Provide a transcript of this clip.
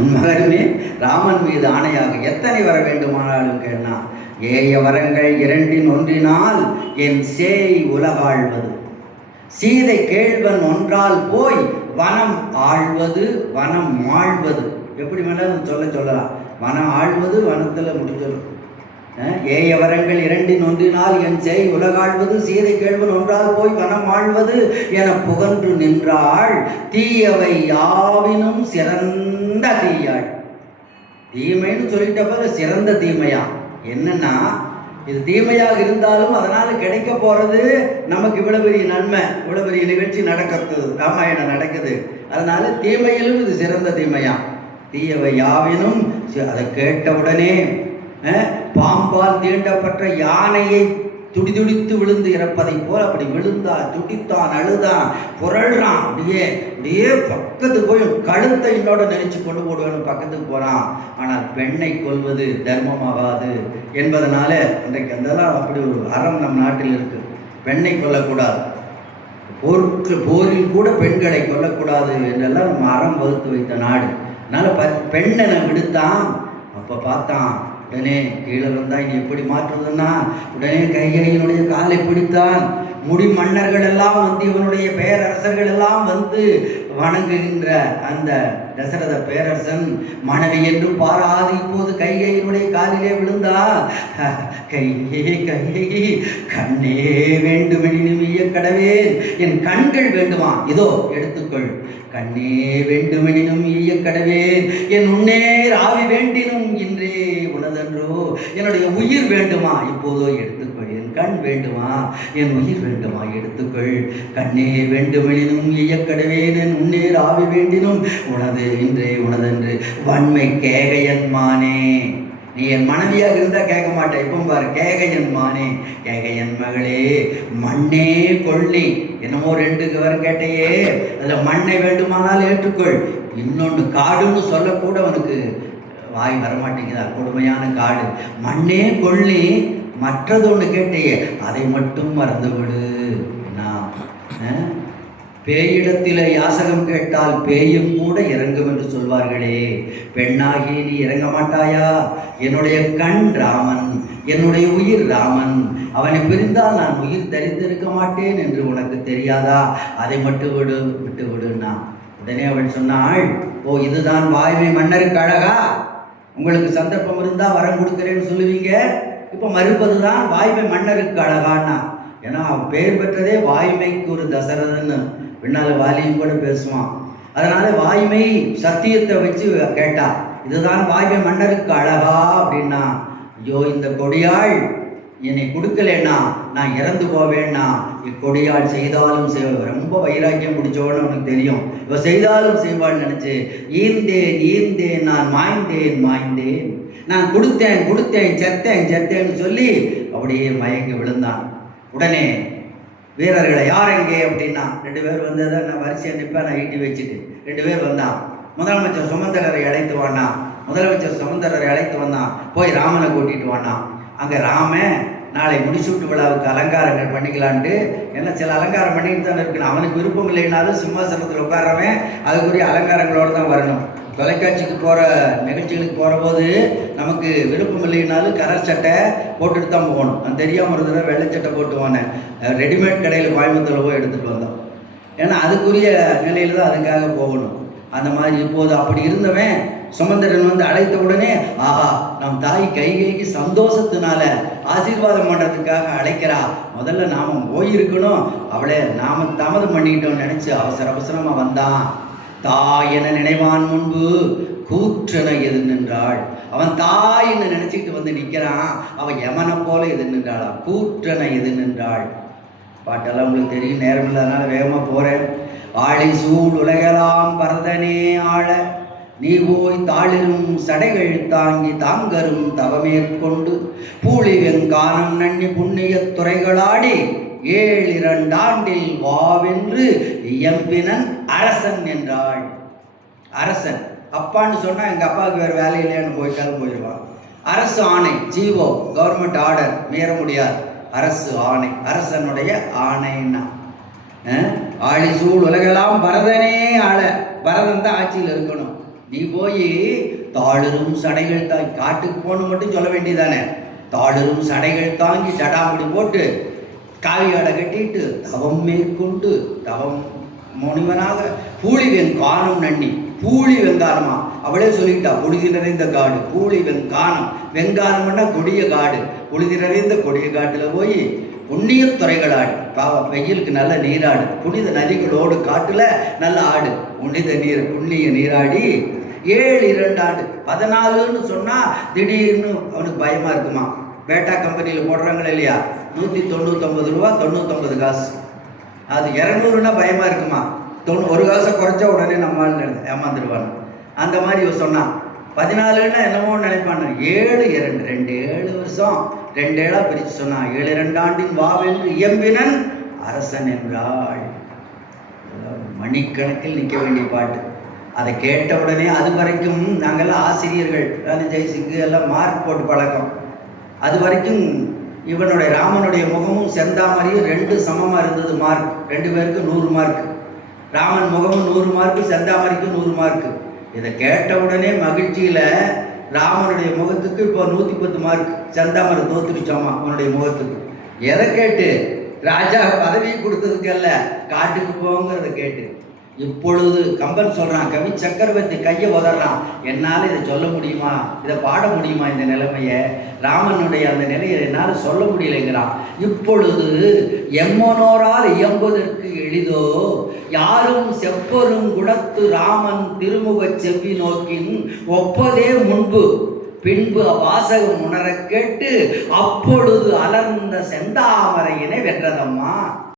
உன் மகனுமே ராமன் மீது ஆணையாக எத்தனை வர வேண்டுமானாலும் கேள்னா, ஏய வரங்கள் இரண்டின் ஒன்றினால் என் சேய் உலகாழ்வது, சீதை கேள்வன் ஒன்றால் போய் வனம் ஆழ்வது வனம் ஆழ்வது. எப்படி வேணாலும் சொல்லலாம். வனம் ஆழ்வது வனத்தில் முடிஞ்சிடும். ஏய வரங்கள் இரண்டின் ஒன்றினால் என் செய் உலகாழ்வது, சீதை கேள்வன் ஒன்றால் போய் வனம் ஆழ்வது என புகன்று நின்றாள். தீயவை யாவினும் சிறந்த தீயாள். தீமைன்னு சொல்லிட்டப்ப சிறந்த தீமையா என்னன்னா, இது தீமையாக இருந்தாலும் அதனால் கிடைக்க போகிறது நமக்கு இவ்வளோ பெரிய நன்மை, இவ்வளோ பெரிய நிகழ்ச்சி நடக்கிறது, ராமாயணம் நடக்குது. அதனால தீமையிலும் இது சிறந்த தீமையா. தீயவை யாவினும் அதை கேட்டவுடனே பாம்பால் தீண்டப்பட்ட யானையை துடிதுடித்து விழுந்து இறப்பதை போல் அப்படி விழுந்தான், துடித்தான், அழுதான், புரள்றான். அப்படியே பக்கத்துக்கு போய் கழுத்தை என்னோட நெரிச்சு கொண்டு போடுவேன்னு பக்கத்துக்கு போகிறான். ஆனால் பெண்ணை கொல்வது தர்மமாகாது என்பதனால இன்றைக்கு அதெல்லாம் அப்படி ஒரு அறம் நம் நாட்டில் இருக்குது. பெண்ணை கொல்லக்கூடாது, போரில் கூட பெண்களை கொல்லக்கூடாது என்றெல்லாம் நம்ம அறம் வகுத்து வைத்த நாடு. அதனால் பெண்ணை விடுத்தான். அப்போ பார்த்தான், உடனே கீழே வந்தால் இனி எப்படி மாற்றுவதுன்னா, உடனே கைகையினுடைய காலை பிடித்தான். முடி மன்னர்கள் எல்லாம் வந்து, இவனுடைய பேரரசர்கள் எல்லாம் வந்து வணங்குகின்ற அந்த தசரத பேரரசன் மனைவி என்று பாராது இப்போது கைகையினுடைய காலிலே விழுந்தா. கையே கையை கண்ணே வேண்டுமெனினும் ஈயக்கடவேன், என் கண்கள் வேண்டுமா, இதோ எடுத்துக்கொள். கண்ணே வேண்டுமெனினும் ஈயக்கடவேன், என் உன்னேர் ஆவி வேண்டினும் இன்றே உனதன்றோ. என்னுடைய உயிர் வேண்டுமா, இப்போதோ எடுத்துக்கொள். என் கண் வேண்டுமா, என் உயிர் வேண்டுமா, எடுத்துக்கொள். கண்ணே வேண்டுமெனினும் ஈயக்கடவேன், என் உன்னேர் ஆவி வேண்டினும் உனது இன்றே உனதன்று. வன்மை கேகையன் மானே, நீ என் மனைவியாக இருந்தால் கேட்க மாட்டேன். இப்போ பாரு, கேகையன் மானே, கேகையன் மகளே, மண்ணே கொள்ளி. என்னமோ ரெண்டு வர கேட்டையே, அதில் மண்ணை வேண்டுமானால் ஏற்றுக்கொள். இன்னொன்று காடுன்னு சொல்லக்கூட அவனுக்கு வாய் வரமாட்டேங்குதா, கொடுமையான காடு. மண்ணே கொள்ளி, மற்றது ஒன்று கேட்டையே, அதை மட்டும் மறந்துவிடு. பேயிடத்திலே யாசகம் கேட்டால் பேயும் கூட இறங்கும் என்று சொல்வார்களே, பெண்ணாகி நீ இறங்க மாட்டாயா? என்னுடைய கண் ராமன், என்னுடைய உயிர் ராமன், அவனை பிரிந்தால் நான் உயிர் தரித்திருக்க மாட்டேன் என்று உனக்கு தெரியாதா? அதை மட்டும் விட்டு விடுன்னா. உடனே அவள் சொன்னாள், ஓ இதுதான் வாய்மை மன்னருக்கு அழகா? உங்களுக்கு சந்தர்ப்பம் இருந்தால் வரம் கொடுக்குறேன்னு சொல்லுவீங்க, இப்போ மறுப்பது தான் வாய்மை மன்னருக்கு அழகான்னா. ஏன்னா அவன் பெயர் பெற்றதே வாய்மைக்கு ஒரு தசரதன்னு, பின்னால் வாலியும் கூட பேசுவான். அதனால வாய்மை சத்தியத்தை வச்சு கேட்டா, இதுதான் வாய்மை மன்னருக்கு அழகா அப்படின்னா. ஐயோ இந்த கொடியாள் என்னை கொடுக்கலன்னா நான் இறந்து போவேன்னா, இக்கொடியாள் செய்தாலும் செய்வாள். ரொம்ப வைராக்கியம் பிடிச்சோன்னு அவனுக்கு தெரியும். இவ செய்தாலும் செய்வாள்னு நினச்சி ஈர்ந்தேன் நான் மாய்ந்தேன், நான் கொடுத்தேன் செத்தேன்னு சொல்லி அப்படியே மயங்கி விழுந்தான். உடனே வீரர்களை யார் எங்கே அப்படின்னா, 2 பேர் வந்ததை நான் வரிசையை நிற்பேன், நான் ஈட்டி வச்சுட்டு 2 பேர் வந்தான். முதலமைச்சர் சுமந்திரரை அழைத்து வந்தான். போய் ராமனை கூட்டிகிட்டு வானான். அங்கே ராமன் நாளை முடிசூட்டு விழாவுக்கு அலங்காரங்கள் பண்ணிக்கலான்ட்டு, ஏன்னா சில அலங்காரம் பண்ணிட்டு தானே இருக்கணும். அவனுக்கு விருப்பம் இல்லைனாலும் சிம்மாசனத்தில் உட்காரவன் அதுக்குரிய அலங்காரங்களோடு தான் வரணும். தொலைக்காட்சிக்கு போகிற நிகழ்ச்சிகளுக்கு போகிற போது நமக்கு விருப்பம் இல்லைனாலும் கலர் சட்டை போட்டுட்டு தான் போகணும். நான் தெரியாமல் ஒரு தடவை வெள்ளை சட்டை போட்டு போனேன். ரெடிமேட் கடையில் கோயம்புத்தூரில் போய் எடுத்துகிட்டு வந்தோம். ஏன்னா அதுக்குரிய நிலையில் தான் அதுக்காக போகணும். அந்த மாதிரி இப்போது அப்படி இருந்தவன் சுமந்திரன் வந்து அழைத்த உடனே, ஆஹா நம் தாய் கைகைக்கு சந்தோஷத்தினால ஆசீர்வாதம் பண்ணுறதுக்காக அழைக்கிறா, முதல்ல நாம் போயிருக்கணும், அவளை நாம் தாமதம் பண்ணிக்கிட்டோம்னு நினச்சி அவசரமாக வந்தான். தாய் என நினைவான் முன்பு கூற்றென எதிர் நின்றாள். அவன் தாய் என்ன நினைச்சிட்டு வந்து நிற்கிறான், அவன் யமனை போல எதிர் நின்றாளா, கூற்றென எதிர் நின்றாள். பாட்டெல்லாம் உங்களுக்கு தெரியும், நேரம் இல்லாதனால வேகமாக போகிறேன். ஆளை சூழ் உலகெல்லாம் பரதனே ஆள, நீ போய் தாளிரும் சடைகள் தாங்கி தாங்கரும் தவமேற்கொண்டு பூளி வெங்கானம் நன்னி புண்ணிய துறைகளாடி 7 ஆண்டில் வாவென்று இயம்பினன் அரசன் என்றாள். அரசன் அப்பான்னு சொன்னால் எங்கள் அப்பாவுக்கு வேறு வேலை இல்லையான்னு போயிடுவான். அரசு ஆணை, ஜீவோ, கவர்மெண்ட் ஆர்டர், மீற முடியாது. அரசு ஆணை, அரசனுடைய ஆணைன்னா. ஆழி சூழ் உலகெல்லாம் பரதனே ஆள, பரதன் தான் ஆட்சியில் இருக்கணும். நீ போய் தாளிரும் சடைகள் காட்டுக்கு போகணும் மட்டும் சொல்ல வேண்டியதானே. தாளிரும் சடைகள் தாங்கி ஜடாமுடி போட்டு காவியாடை கட்டிட்டு தவம் மேற்கொண்டு தவம் முனிவனாக பூளி வெங்கானம் நன்னி. பூளி வெங்கானமா அவளே சொல்லிக்கிட்டா, புழுதி நிறைந்த காடு பூளி வெங்கானம். வெங்கானம்னா கொடிய காடு, புழுதி நிறைந்த கொடிய காட்டில் போய் புண்ணிய துறைகள் ஆடு. வெயிலுக்கு நல்ல நீராடு, புனித நதிகளோடு காட்டுல நல்ல ஆடு, புண்ணிய நீராடி 7 ஆண்டு 14ன்னு சொன்னா திடீர்னு அவனுக்கு பயமா இருக்குமா. பேட்டா கம்பெனியில் போடுறாங்களே இல்லையா, 199 ரூபா 99 காசு. அது 200ன்னா பயமா இருக்குமா. 1 காசை குறைச்சா உடனே நம்மால் ஏமாந்துடுவான். அந்த மாதிரி இவன் சொன்னான். 14ன்னா என்னமோ நினைப்பான். 7 2 வருஷம் 2 பிரித்து சொன்னான். 7 ஆண்டின் வாவென்று இயம்பினன் அரசன் என்றாள். மணிக்கணக்கில் நிற்க வேண்டிய பாட்டு. அதை கேட்ட உடனே அது வரைக்கும் நாங்கள்லாம் ஆசிரியர்கள் ஜெய்சிங்கு எல்லாம் மார்க் போட்டு பழக்கம். அது வரைக்கும் இவனுடைய ராமனுடைய முகமும் செந்தாமரையும் 2 சமமாக இருந்தது. மார்க் 2 பேருக்கு 100 மார்க். ராமன் முகமும் 100 மார்க்கு, செந்தாமரைக்கு 100 மார்க்கு. இதை கேட்ட உடனே மகிழ்ச்சியில் ராமனுடைய முகத்துக்கு இப்போ 110 மார்க். செந்தாமரை தோத்துருச்சோமா அவனுடைய முகத்துக்கு. எதை கேட்டு? ராஜா பதவி கொடுத்ததுக்கல்ல, காட்டுக்கு போங்கிறத கேட்டு. இப்பொழுது கம்பன் சொல்றான், கவி சக்கரவர்த்தி கையை உதறான், என்னால் இதை சொல்ல முடியுமா, இதை பாட முடியுமா, இந்த நிலைமையை, ராமனுடைய அந்த நிலையை என்னால் சொல்ல முடியலைங்கிறான். இப்பொழுது எம்மனோரால் இயம்புவதற்கு எளிதோ, யாரும் செப்பரும் குடத்து ராமன் திருமுக செவ்வி நோக்கின் ஒப்பதே முன்பு பின்பு வாசகம் உணர கேட்டு அப்பொழுது அலர்ந்த செந்தாமரையினை வென்றதம்மா.